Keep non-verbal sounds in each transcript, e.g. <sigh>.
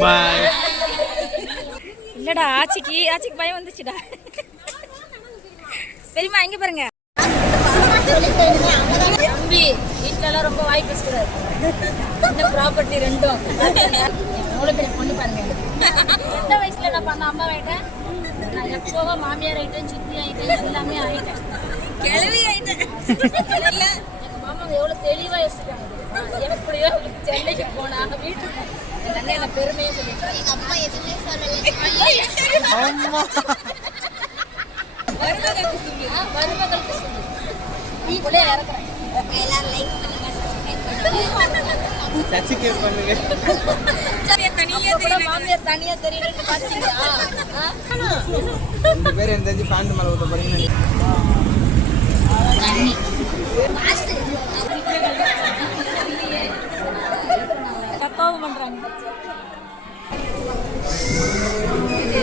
பாய் இல்லடா ஆச்சிக்கு ஆச்சிக்கு பயம் வந்துச்சுடா. பெரியம்மா எங்க பாருங்க. தம்பி வீட்டுலலாம் ரொம்ப வாய் பேசக்கூடாது இந்த ப்ராப்பர்ட்டி ரெண்டும். எவ்வளோ பெரிய பொண்ணு பாருங்க. எந்த வயசுல நான் பண்ண அம்மா ஆயிட்டேன் நான் எப்போவா மாமியார் ஆயிட்டேன் சித்தி ஆயிட்டேன் எல்லாமே ஆயிட்டேன் கிழவி ஆயிட்டேன் எங்க மாமா எவ்வளோ தெளிவா யோசிச்சிருக்காங்க தெரியுமா? எப்படியோ சென்னைக்கு போனா வீட்டுக்கு என்ன பெருமையே எங்க அம்மா எதுவுமே மருமகளுக்கு சொல்லு. ஆ, மருமகளுக்கு சொல்லு. நீ கூட இறக்குறேன் எல்லாரும் லைக் பண்ணுங்க சப்ஸ்கிரைப் பண்ணுங்க. சர்ச்சைக்கு பண்ணுங்க. தனியா மாமியார் தனியா தெரியலன்னு பாத்தீங்களா? பேரும் எனக்கு தெரிஞ்சு பேண்ட் மேலே போறீங்க தப்பாவும் பண்றாங்க.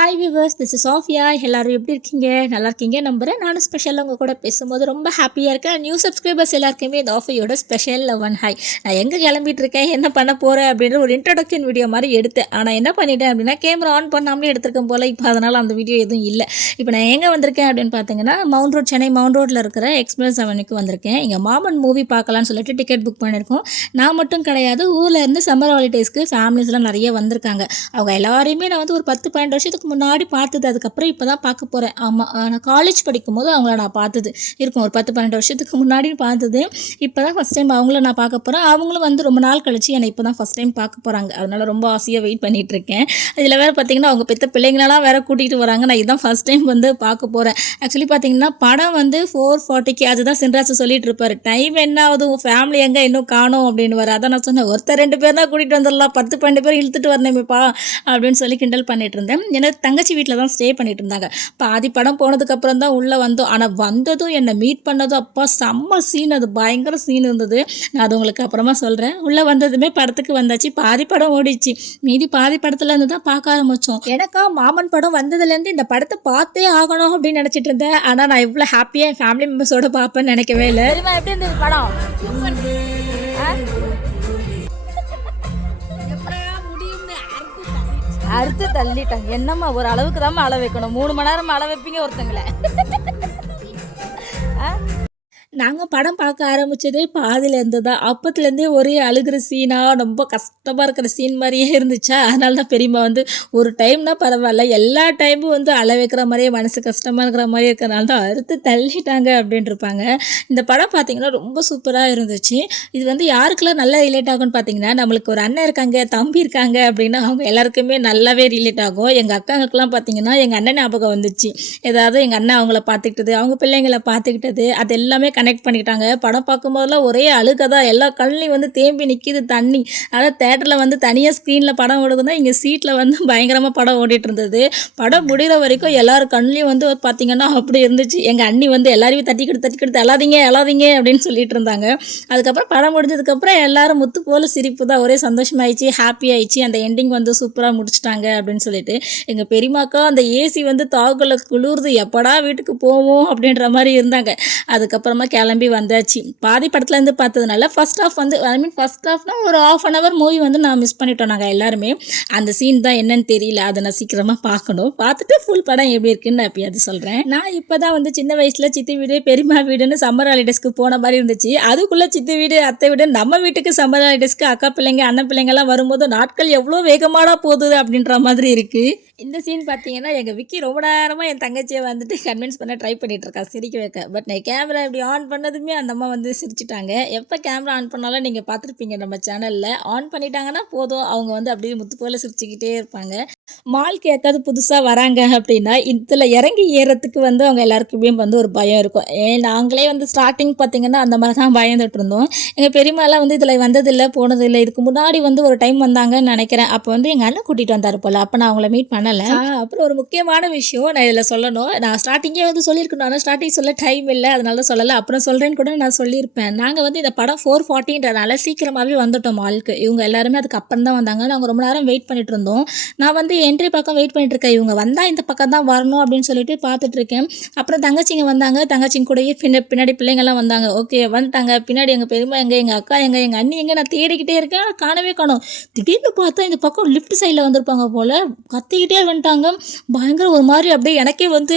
Hi viewers this is Afiya எல்லோரும் எப்படி இருக்கீங்க? நல்லா இருக்கீங்க? நம்புகிறேன் நானும் ஸ்பெஷலாக உங்கள் கூட பேசும்போது ரொம்ப ஹாப்பியாக இருக்கேன். நியூ சப்ஸ்கிரைபர்ஸ் எல்லாருக்குமே இந்த ஆஃபியோட ஸ்பெஷல் ஒன் ஹாய் நான் எங்கே கிளம்பிட்டு இருக்கேன்? என்ன பண்ண போகிறேன் அப்படின்ற ஒரு இன்ட்ரடக்ஷன் வீடியோ மாதிரி எடுத்தேன். ஆனால் என்ன பண்ணிட்டேன் அப்படின்னா கேமரா ஆன் பண்ணாமலே எடுத்திருக்கேன் போல். இப்போ அதனால் அந்த வீடியோ எதுவும் இல்லை. இப்போ நான் எங்கே வந்திருக்கேன் அப்படின்னு பார்த்தீங்கன்னா மவுண்ட் ரோட் சென்னை மவுண்ட் ரோட்டில் இருக்கிற எக்ஸ்பிரஸ் செவனுக்கு வந்திருக்கேன். இங்கே மாமன் மூவி பார்க்கலாம்னு சொல்லிட்டு டிக்கெட் புக் பண்ணியிருக்கோம் நான் மட்டும் கிடையாது ஊரில் இருந்து சம்மர் ஹாலிடேஸ்க்கு ஃபேமிலிஸ்லாம் நிறைய வந்திருக்காங்க. அவங்க எல்லாரையுமே நான் வந்து ஒரு பத்து பன்னெண்டு வருஷத்துக்கு முன்னாடி பார்த்தது அதுக்கப்புறம் இப்போ தான் பார்க்க போகிறேன் ஆமாம் நான் காலேஜ் படிக்கும்போது அவங்கள நான் பார்த்தது. இருக்கும் ஒரு பத்து பன்னெண்டு வருஷத்துக்கு முன்னாடி பார்த்தது. இப்போ தான் ஃபஸ்ட் டைம் அவங்கள நான் பார்க்க போகிறேன் அவங்களும் வந்து ரொம்ப நாள் கழிச்சு என்னை இப்போ தான் ஃபஸ்ட் டைம் பார்க்க போகிறாங்க அதனால் ரொம்ப ஆசையாக வெயிட் பண்ணிட்டு இருக்கேன். இதில் வேறு பார்த்தீங்கன்னா அவங்க பெற்ற பிள்ளைங்களெல்லாம் வேறு கூட்டிகிட்டு வராங்க. நான் இதுதான் ஃபஸ்ட் டைம் வந்து பார்க்க போகிறேன் ஆக்சுவலி பார்த்தீங்கன்னா படம் வந்து ஃபோர் ஃபார்ட்டிக்கு அதுதான் சின்ராஜ் சொல்லிட்டு இருப்பார். டைம் என்ன ஆகுது உன் ஃபேமிலி எங்கே இன்னும் காணோம் அப்படின்னு வர அதான் நான் சொன்னேன் ஒருத்தர் ரெண்டு பேர் தான் கூட்டிகிட்டு வந்துடலாம். பத்து பன்னெண்டு பேர் இழுத்துட்டு வரணுமேப்பா அப்படின்னு சொல்லி கிண்டல் பண்ணிட்டு இருந்தேன். ஏன்னா தங்கச்சி வீட்டில் தான் ஸ்டே பண்ணிட்டு இருந்தாங்க பாதி படம் போனதுக்கப்புறம் தான் உள்ளே வந்தோம். ஆனால் வந்ததும் என்னை மீட் பண்ணதும் அப்பா செம்ம சீன் அது. பயங்கர சீன் இருந்தது. நான் அது உங்களுக்கு அப்புறமா சொல்கிறேன் உள்ளே வந்ததுமே படத்துக்கு வந்தாச்சு. பாதி படம் ஓடிச்சு. மீதி பாதி படத்துல இருந்து தான் பார்க்க ஆரம்பித்தோம் எனக்கா மாமன் படம் வந்ததுலேருந்து இந்த படத்தை பார்த்தே ஆகணும் அப்படின்னு நினச்சிட்டு இருந்தேன். ஆனால் நான் இவ்வளோ ஹாப்பியாக என் ஃபேமிலி மெம்பர்ஸோட பார்ப்பேன்னு நினைக்கவே இல்லை. எப்படி இருந்தது படம்? அறுத்து தள்ளிட்டாங்க. என்னம்மா ஒரு அளவுக்கு தான் அளவு வைக்கணும். மூணு மணி நேரம் அளவு வைப்பீங்க ஒருத்தங்களை. நாங்கள் படம் பார்க்க ஆரம்பித்ததே பாதிலேருந்து தான் அப்பத்துலேருந்தே ஒரே அழுகிற சீனாக ரொம்ப கஷ்டமாக இருக்கிற சீன் மாதிரியே இருந்துச்சா? அதனால தான் பெரியம்மா வந்து ஒரு டைம்னா பரவாயில்ல எல்லா டைமும் வந்து அழ வைக்கிற மாதிரியே மனசு கஷ்டமாக இருக்கிற மாதிரி இருக்கிறனால தான் அறுத்து தள்ளிட்டாங்க அப்படின்ட்டு இருப்பாங்க இந்த படம் பார்த்திங்கன்னா ரொம்ப சூப்பராக இருந்துச்சு. இது வந்து யாருக்கெல்லாம் நல்லா ரிலேட் ஆகும்னு பார்த்தீங்கன்னா நம்மளுக்கு ஒரு அண்ணன் இருக்காங்க தம்பி இருக்காங்க அப்படின்னா அவங்க எல்லாருக்குமே நல்லாவே ரிலேட் ஆகும். எங்கள் அக்காங்களுக்குலாம் பார்த்தீங்கன்னா எங்கள் அண்ணன் ஞாபகம் வந்துச்சு. ஏதாவது எங்கள் அண்ணன் அவங்கள பார்த்துக்கிட்டது அவங்க பிள்ளைங்களை பார்த்துக்கிட்டது அது எல்லாமே கனெக்ட் கனெக்ட் பண்ணிக்கிட்டாங்க. படம் பார்க்கும்போதெல்லாம் ஒரே அழுக தான் எல்லா கண்ணிலையும் வந்து தேம்பி நிற்கிது தண்ணி. அதாவது தேட்டரில் வந்து தனியாக ஸ்க்ரீனில் படம் ஓடுதுன்னா இங்கே சீட்டில் வந்து பயங்கரமாக படம் ஓடிட்டு இருந்தது. படம் முடிகிற வரைக்கும் எல்லார் கண்ணிலையும் வந்து பார்த்திங்கன்னா அப்படி இருந்துச்சு. எங்கள் அண்ணி வந்து எல்லாரையும் தட்டிக்கிட்டு தட்டிக்கிட்டு எழாதீங்க எழாதீங்க அப்படின்னு சொல்லிட்டு இருந்தாங்க. அதுக்கப்புறம் படம் முடிஞ்சதுக்கப்புறம் எல்லாரும் முத்து போல சிரிப்பு தான் ஒரே சந்தோஷமாயிடுச்சு ஹாப்பி ஆயிடுச்சு அந்த எண்டிங் வந்து சூப்பராக முடிச்சிட்டாங்க அப்படின்னு சொல்லிட்டு. எங்கள் பெரியமாக்கா அந்த ஏசி வந்து தாக்குல குளிர்ந்து எப்படா வீட்டுக்கு போவோம் அப்படின்ற மாதிரி இருந்தாங்க. அதுக்கப்புறமா கிளம்பி வந்தாச்சு. பாதி படத்துலேருந்து பார்த்ததுனால ஃபஸ்ட் ஆஃப் வந்து ஐ மீன் ஃபர்ஸ்ட் ஆஃப்னா ஒரு ஆஃப் அன் ஹவர் மூவி வந்து நான் மிஸ் பண்ணிட்டோம் நாங்கள் எல்லாருமே. அந்த சீன் தான் என்னன்னு தெரியல. அதை நான் சீக்கிரமாக பார்க்கணும். பார்த்துட்டு ஃபுல் படம் எப்படி இருக்குன்னு நான் எப்பயாவது சொல்கிறேன் நான் இப்போ தான் வந்து சின்ன வயசில் சித்தி வீடு பெரியம்மா வீடுன்னு சம்மர் ஹாலிடேஸ்க்கு போன மாதிரி இருந்துச்சு. அதுக்குள்ளே சித்தி வீடு அத்தை வீடு நம்ம வீட்டுக்கு சம்மர் ஹாலிடேஸ்க்கு அக்கா பிள்ளைங்க அண்ணன் பிள்ளைங்கெல்லாம் வரும்போது நாட்கள் எவ்வளோ வேகமாக போகுது அப்படின்ற மாதிரி இருக்குது இந்த சீன் பார்த்தீங்கன்னா எங்கள் விக்கி ரொம்ப நேரமாக என் தங்கச்சியை வந்துட்டு கன்வின்ஸ் பண்ண ட்ரை பண்ணிட்டு சிரிக்க வைக்க. பட் நான் கேமரா இப்படி ஆன் பண்ணதுமே அந்த அம்மா வந்து சிரிச்சிட்டாங்க. எப்போ கேமரா ஆன் பண்ணாலும் நீங்கள் பார்த்துருப்பீங்க நம்ம சேனலில் ஆன் பண்ணிட்டாங்கன்னா போதும். அவங்க வந்து அப்படியே முத்து போல் சிரிச்சுக்கிட்டே இருப்பாங்க. மால்க்கு ஏற்காவது புதுசாக வராங்க அப்படின்னா இதில் இறங்கி ஏறத்துக்கு வந்து அவங்க எல்லாருக்குமே வந்து ஒரு பயம் இருக்கும். ஏன் நாங்களே வந்து ஸ்டார்டிங் பார்த்தீங்கன்னா அந்த மாதிரி தான் பயந்துட்டு இருந்தோம். எங்கள் பெரியம்மாலாம் வந்து இதில் வந்ததில்லை போனதில்லை. இதுக்கு முன்னாடி வந்து ஒரு டைம் வந்தாங்கன்னு நினைக்கிறேன். அப்போ வந்து எங்கள் அண்ணன் கூட்டிகிட்டு வந்தார் போல். அப்போ நான் அவங்கள மீட் பண்ணலை. அப்புறம் ஒரு முக்கியமான விஷயம் நான் இதில் சொல்லணும். நான் ஸ்டார்டிங்கே வந்து சொல்லியிருக்கணும். ஆனால் ஸ்டார்டிங் சொல்ல டைம் இல்லை. அதனால சொல்லலை. அப்புறம் சொல்கிறேன்னு கூட நான் சொல்லியிருப்பேன். நாங்கள் வந்து இந்த படம் ஃபோர் ஃபார்ட்டின்றனால சீக்கிரமாகவே வந்துட்டோம் மாலுக்கு. இவங்க எல்லாருமே அதுக்கு அப்புறம் தான் வந்தாங்க நாங்கள் ரொம்ப நேரம் வெயிட் பண்ணிட்டு இருந்தோம். நான் வந்து என்ட்ரி பக்கம் வெயிட் பண்ணிட்டு இருக்கேன் இவங்க வந்தால் இந்த பக்கம் தான் வரணும் அப்படின்னு சொல்லிட்டு பார்த்துட்டு இருக்கேன் அப்புறம் தங்கச்சிங்க வந்தாங்க. தங்கச்சிங்க கூடயே பின்ன பின்னாடி பிள்ளைங்கெல்லாம் வந்தாங்க. ஓகே வந்துட்டாங்க. பின்னாடி எங்கள் பெரியம்மா எங்கே எங்கள் அக்கா எங்கே எங்கள் அண்ணி எங்கே நான் தேடிக்கிட்டே இருக்கேன். காணவே காணும். திடீர்னு பார்த்தா இந்த பக்கம் லிஃப்ட் சைடில் வந்திருப்பாங்க போல். கத்திக்கிட்டே வந்துட்டாங்க. பயங்கர ஒரு மாதிரி அப்படியே எனக்கே வந்து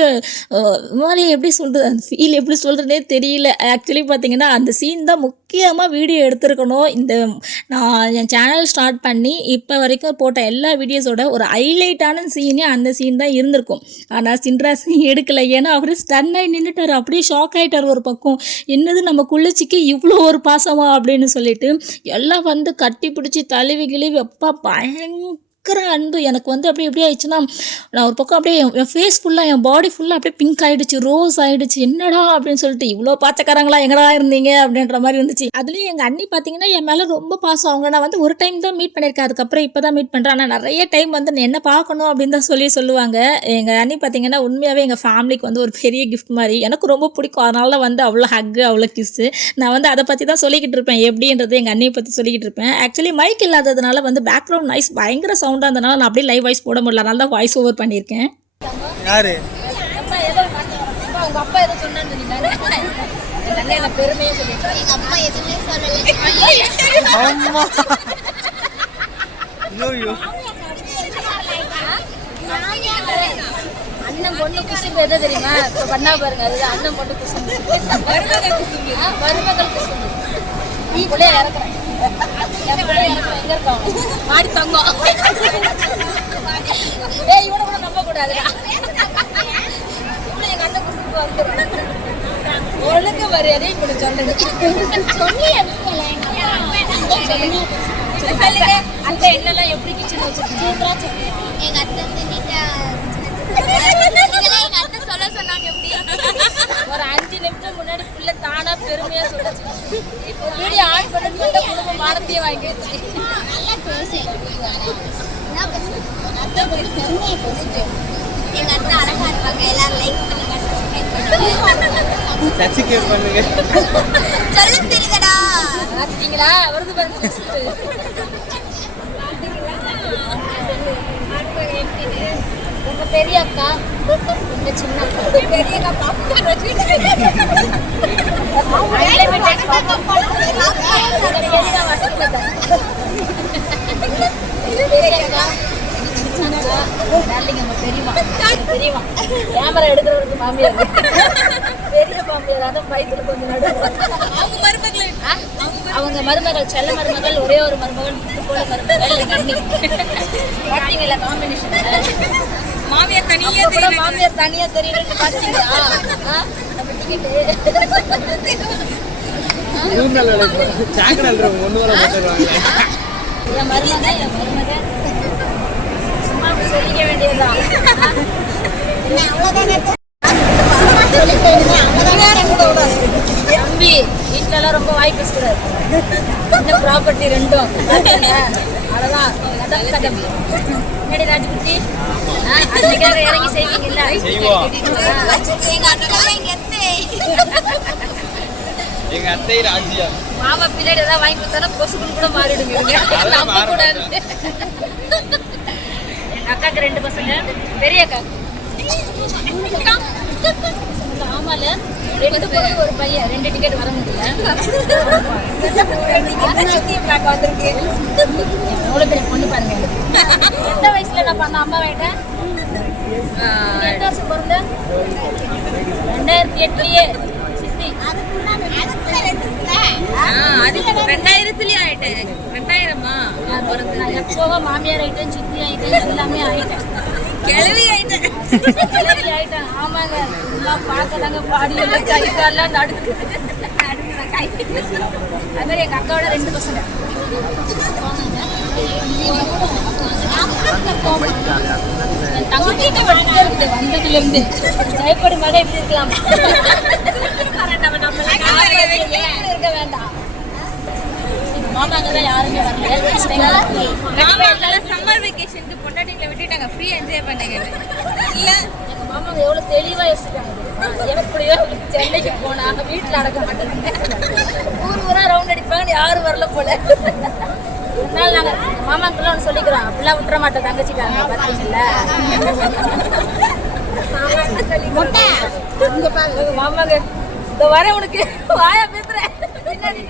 மாதிரி எப்படி சொல்கிறது அந்த ஃபீல் எப்படி சொல்கிறதே தெரியல. ஆக்சுவலி பார்த்தீங்கன்னா அந்த சீன் தான் முக்கியமாக வீடியோ எடுத்திருக்கணும். இந்த நான் என் சேனல் ஸ்டார்ட் பண்ணி இப்போ வரைக்கும் போட்ட எல்லா வீடியோஸோட ஒரு ஹைலைட்டான சீனே அந்த சீன் தான் இருந்திருக்கும். ஆனால் சின்ரா சீன் எடுக்கலை. ஏன்னா அவர் ஸ்டன்னாகி நின்றுட்டார் அப்படியே ஷாக் ஆகிட்டார் ஒரு பக்கம். என்னது நம்ம குளிச்சிக்கு இவ்வளோ ஒரு பாசமா? அப்படின்னு சொல்லிட்டு எல்லாம் வந்து கட்டி பிடிச்சி தழுவி கிழி அப்பா பயங்கர அன்பு. எனக்கு வந்து அப்படியே எப்படி ஆயிடுச்சுன்னா நான் ஒரு பக்கம் அப்படியே என் ஃபேஸ் ஃபுல்லாக என் பாடி ஃபுல்லாக அப்படியே பிங்க் ஆகிடுச்சு ரோஸ் ஆகிடுச்சு என்னடா அப்படின்னு சொல்லிட்டு இவ்வளோ பாச்சக்காரங்களா எங்கடா இருந்தீங்க? அப்படின்ற மாதிரி இருந்துச்சு. அதுலேயும் எங்கள் அண்ணி பார்த்தீங்கன்னா என் மேலே ரொம்ப பாசம். அவங்க நான் வந்து ஒரு டைம் தான் மீட் பண்ணியிருக்கேன். அதுக்கப்புறம் இப்போ தான் மீட் பண்ணுறேன் ஆனால் நிறைய டைம் வந்து என்ன பார்க்கணும் அப்படின்னு தான் சொல்லி சொல்லுவாங்க. எங்கள் அண்ணி பார்த்தீங்கன்னா உண்மையாகவே எங்கள் ஃபேமிலிக்கு வந்து ஒரு பெரிய கிஃப்ட் மாதிரி. எனக்கு ரொம்ப பிடிக்கும். அதனால வந்து அவ்வளோ ஹக்கு அவ்வளோ கிஸ்ஸு நான் வந்து அதை பற்றி தான் சொல்லிக்கிட்டு இருப்பேன். எப்படின்றது எங்கள் அண்ணியை பற்றி சொல்லிக்கிட்டு இருப்பேன். ஆக்சுவலி மைக் இல்லாததுனால வந்து பேக்ரவுண்ட் நாய்ஸ் பயங்கர சவுண்ட் சவுண்டாக இருந்தனால நான் அப்படியே லைவ் வாய்ஸ் போட முடியல. அதனால தான் வாய்ஸ் ஓவர் பண்ணியிருக்கேன். யாரு? அப்பா ஏதோ சொன்னான்னு சொன்னீங்க எதுவுமே சொல்லல. அண்ணன் பொண்ணு குசும்பு எது தெரியுமா? இப்போ பண்ணா பாருங்க அது அண்ணன் பொண்ணு குசும்பு. மருமகள் குசும்பு. மருமகள் குசும்பு. நீ பிள்ளைய இறக்குறேன் என் இருக்கோம் மாடி தங்கம் ஏய் இவனை கூட நம்ப கூடாது இவனை எங்க அந்த குசும்பு வந்துடும் ஒழுங்கு மரியாதை இப்படி சொல்லுது சொல்லுங்க அத்தை என்னெல்லாம் எப்படி கிச்சன் வச்சிருக்கீங்க எங்க அத்தை வந்து நீட்டா இதெல்லாம் எங்க அத்தை சொல்ல சொன்னாங்க எப்படி ஒரு அஞ்சு நிமிஷம் முன்னாடி புள்ள தானா பெருமையா சொல்லுச்சு. இப்போ வீடியோ ஆன் பண்ணி சொல்லிட்டு குடும்ப மானத்தையே வாங்கிடுச்சு நல்லா பேசுறேன் என்ன பேசுறேன் எங்க அத்தை அழகா இருப்பாங்க எல்லாரும் லைக் பண்ணுங்க. சப்ஸ்கிரைப் பண்ணுங்க சர்ச்சுக்கு பண்ணுங்க சொல்ல தெரியுதடா. பாத்தீங்களா? வருது பாருங்க குசும்பு. உங்க பெரிய அக்கா உங்க சின்ன அக்கா பெரிய அக்கா பாப்கார்ன் பெரியம்மா. கேமரா எடுக்கிறவருக்கு மாமியார் பெரிய மாமியார் அதான் பயத்துல கொஞ்சம் நடுவு ஆ? அவங்க மருமகள் செல்ல மருமகள் ஒரே ஒரு மருமகள் முத்து போல மருமகள் எங்க அண்ணி பாத்தீங்களா காம்பினேஷன் மாமியார் தனியா கூட மாமியார் தனியா தெரியலன்னு பாத்தீங்களா சொல்லிக்க வேண்டியதுதான் தம்பி வீட்டுல ரொம்ப வாய் பேசக்கூடாது இந்த ப்ராப்பர்ட்டி ரெண்டும் அவ்வளவுதான் கதம் கதம் அதுக்காக இறங்கி செய்வீங்கல்ல எங்க <laughs> எங்க அத்தை ராஜ்யா. மாமா பின்னாடி ஏதாவது வாங்கி கொடுத்தா கொசுக்குன்னு கூட மாறிடுங்க எங்க அக்காக்கு ரெண்டு பசங்க பெரிய அக்கா ஆமால ரெண்டு பொண்ணு ஒரு பையன் ரெண்டு டிக்கெட் வர முடியல. எவ்வளவு பெரிய பொண்ணு பாருங்க. எந்த வயசுல நான் பண்ண அம்மா வேட்டேன் எந்த வருஷம் ரெண்டாயிரத்தி எட்டுலயே. ரெண்டாயிரத்துலயே ஆயிட்டேன். ரெண்டாயிரமா? நான் பிறந்து நான் எப்போவா மாமியார் ஆயிட்டேன் சித்தி ஆயிட்டேன் எல்லாமே ஆயிட்டேன். கிளவி ஆயிட்டேன். கிளவி ஆயிட்டேன். ஆமாங்க. எல்லாம் பார்க்கறாங்க பாடி எல்லாம் கை கால்லாம் நடுக்கு. அது மாதிரி எங்க அக்காவோட ரெண்டு பசங்க. தங்கச்சிட்ட வந்துட்டே இருக்குது வந்ததுல இருந்து ஜெயப்படி எப்படி இருக்கலாம் இருக்க வேண்டாம் மாமாங்க தான் யாருமே வரல மாமா சம்மர் வெக்கேஷனுக்கு பொண்டாட்டிங்களை விட்டுட்டாங்க ஃப்ரீ என்ஜாய் பண்ணுங்க இல்லை எங்கள் மாமாங்க எவ்வளோ தெளிவாக யோசிச்சிருக்காங்க எப்படியோ சென்னைக்கு போனா வீட்டில் நடக்க மாட்டாங்க ஊர் ஊராக ரவுண்ட் அடிப்பாங்க யாரும் வரல போல. இதனால நாங்க மாமாக்கெல்லாம் ஒன்று சொல்லிக்கிறோம். அப்படிலாம் விட்டுற மாட்டோம் தங்கச்சிக்காரங்க பார்த்தீங்கல்ல மாமாக்கு. மாமாங்க இந்த வர உனக்கு. வாயா பேசுறேன். பின்னாடி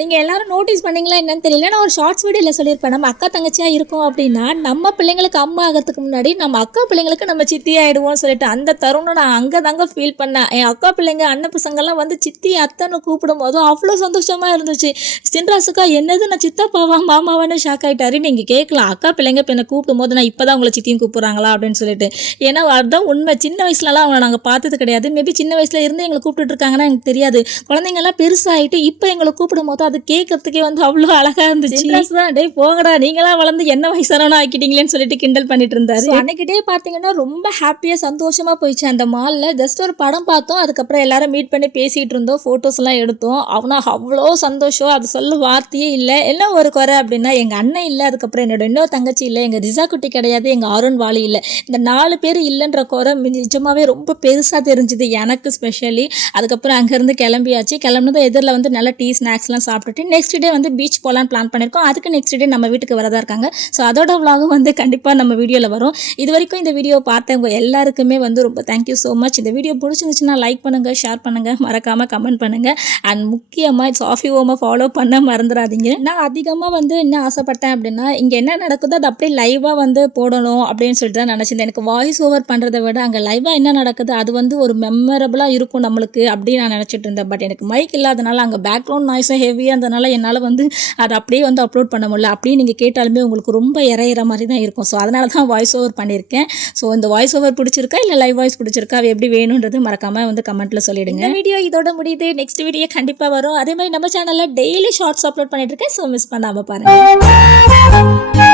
நீங்கள் எல்லாரும் நோட்டீஸ் பண்ணீங்களா என்னன்னு தெரியல. நான் ஒரு ஷார்ட்ஸ் வீடியோவில் சொல்லியிருப்பேன். நம்ம அக்கா தங்கச்சியாக இருக்கோம் அப்படின்னா நம்ம பிள்ளைங்களுக்கு அம்மா ஆகிறதுக்கு முன்னாடி நம்ம அக்கா பிள்ளைங்களுக்கு நம்ம சித்தி ஆகிடுவோம்னு சொல்லிட்டு அந்த தருணம் நான் அங்கே தாங்க ஃபீல் பண்ணேன். என் அக்கா பிள்ளைங்க அண்ணன் பசங்கள்லாம் வந்து சித்தி அத்தைன்னு கூப்பிடும் போதும் அவ்வளோ சந்தோஷமாக இருந்துச்சு. சின்ராசுக்கா என்னது? நான் சித்தப்பாவா மாமாவான்னு ஷாக் ஆகிட்டாரு நீங்கள் கேட்கலாம். அக்கா பிள்ளைங்க இப்போ என்னை கூப்பிடும் போது நான் இப்போ தான் உங்களை சித்தியும் கூப்பிட்றாங்களா? அப்படின்னு சொல்லிட்டு. ஏன்னா அதுதான் உண்மை. சின்ன வயசுலலாம் அவங்கள நாங்கள் பார்த்தது கிடையாது. மேபி சின்ன வயசுல இருந்து எங்களை கூப்பிட்டுட்டு இருக்காங்கன்னா எனக்கு தெரியாது. குழந்தைங்கெல்லாம் பெருசாகிட்டு இப்போ எங்களை கூப்பிடும் போது அது கேட்கறதுக்கே வந்து அவ்வளோ அழகா இருந்துச்சு. தான் டேய் போங்கடா நீங்களாம் வளர்ந்து என்ன வயசானவனா ஆக்கிட்டீங்களேன்னு சொல்லிட்டு கிண்டல் பண்ணிட்டு இருந்தாரு. அன்னைக்கிட்டே பார்த்தீங்கன்னா ரொம்ப ஹாப்பியாக சந்தோஷமா போயிடுச்சு அந்த மாலில் ஜஸ்ட் ஒரு படம் பார்த்தோம் அதுக்கப்புறம் எல்லாரும் மீட் பண்ணி பேசிட்டு இருந்தோம் ஃபோட்டோஸ் எல்லாம் எடுத்தோம். அவனா அவ்வளோ சந்தோஷம் அது சொல்ல வார்த்தையே இல்லை. என்ன ஒரு குறை? அப்படின்னா எங்கள் அண்ணன் இல்லை அதுக்கப்புறம் என்னோட இன்னொரு தங்கச்சி இல்லை எங்கள் ரிசா குட்டி கிடையாது எங்கள் அருண் வாலி இல்லை. இந்த நாலு பேர் இல்லைன்ற குறை நிஜமாவே ரொம்ப பெருசாக தெரிஞ்சுது எனக்கு ஸ்பெஷலி அதுக்கப்புறம் அங்கேருந்து கிளம்பியாச்சு. கிளம்புனது எதிரில் வந்து நல்ல டீ ஸ்நாக்ஸ்லாம் சாப்பிட்டுட்டு நெக்ஸ்ட் டே வந்து பீச் போகலான்னு பிளான் பண்ணியிருக்கோம் அதுக்கு நெக்ஸ்ட் டே நம்ம வீட்டுக்கு வரதா இருக்காங்க. ஸோ அதோட விலாகும் வந்து கண்டிப்பாக நம்ம வீடியோவில் வரும். இது வரைக்கும் இந்த வீடியோ பார்த்தவங்க எல்லாருக்குமே வந்து ரொம்ப தேங்க்யூ ஸோ மச் இந்த வீடியோ பிடிச்சிருந்துச்சுன்னா லைக் பண்ணுங்கள் ஷேர் பண்ணுங்கள் மறக்காமல் கமெண்ட் பண்ணுங்கள் அண்ட் முக்கியமாக சாஃபி ஓமை ஃபாலோ பண்ண மறந்துடாதீங்க. நான் அதிகமாக வந்து என்ன ஆசைப்பட்டேன் அப்படின்னா இங்கே என்ன நடக்குதோ அது அப்படியே லைவாக வந்து போடணும் அப்படின்னு சொல்லிட்டு தான் நினச்சிருந்தேன். எனக்கு வாய்ஸ் ஓவர் பண்ணுறதை விட அங்கே லைவாக என்ன நடக்குது அது வந்து ஒரு மெமரபுளாக இருக்கும் நம்மளுக்கு அப்படின்னு நான் நினச்சிட்டு இருந்தேன். பட் எனக்கு மைக் இல்லாதனால அங்கே பேக்ரவுண்ட் நாய்ஸும் ஹெவியாக இருந்தனால என்னால் வந்து அதை அப்படியே வந்து அப்லோட் பண்ண முடியல. அப்படியே நீங்கள் கேட்டாலுமே உங்களுக்கு ரொம்ப இறையிற மாதிரி தான் இருக்கும். ஸோ அதனால தான் வாய்ஸ் ஓவர் பண்ணியிருக்கேன். ஸோ இந்த வாய்ஸ் ஓவர் பிடிச்சிருக்கா இல்லை லைவ் வாய்ஸ் பிடிச்சிருக்கா? அது எப்படி வேணுன்றது மறக்காமல் வந்து கமெண்ட்டில் சொல்லிடுங்க. வீடியோ இதோட முடியுது. நெக்ஸ்ட் வீடியோ கண்டிப்பாக வரும். அதே மாதிரி நம்ம சேனலில் டெய்லி ஷார்ட்ஸ் அப்லோட் பண்ணிட்டு இருக்கேன். ஸோ மிஸ் பண்ணாமல் பாருங்கள்